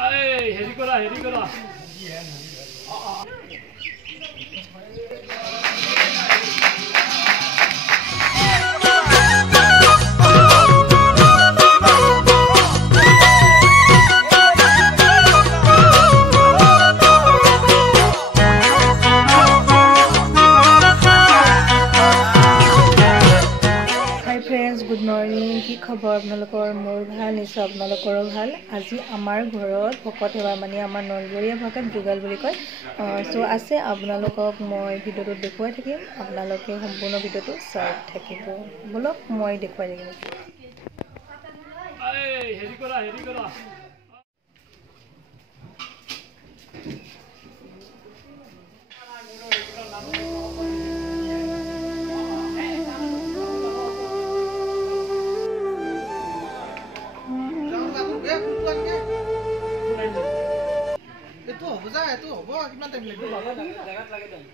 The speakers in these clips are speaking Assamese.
হেৰি কৰা গুড মৰ্নিং কি খবৰ আপোনালোকৰ মোৰ ভাল নিশ্চয় আপোনালোকৰো ভাল আজি আমাৰ ঘৰত ভকত সেৱা মানে আমাৰ নলবৰীয়া ভাষাত যোগাল বুলি কয় চ' আছে আপোনালোকক মই ভিডিঅ'টোত দেখুৱাই থাকিম আপোনালোকে সম্পূৰ্ণ ভিডিঅ'টো চাই থাকিব বলক মই দেখুৱাই থাকিম হেৰি কৰা itu apa gimana time lagi jagat lagi dong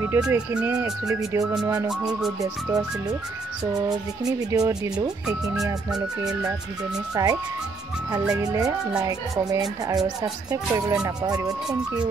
ভিডিঅ'টো এইখিনিয়ে একচুৱেলি ভিডিঅ' বনোৱা নহ'ল বহুত ব্যস্ত আছিলোঁ চ' যিখিনি ভিডিঅ' দিলোঁ সেইখিনি আপোনালোকে ভিডিঅ'খিনি চাই ভাল লাগিলে লাইক কমেণ্ট আৰু ছাবস্ক্ৰাইব কৰিবলৈ নাপাহৰিব থেংক ইউ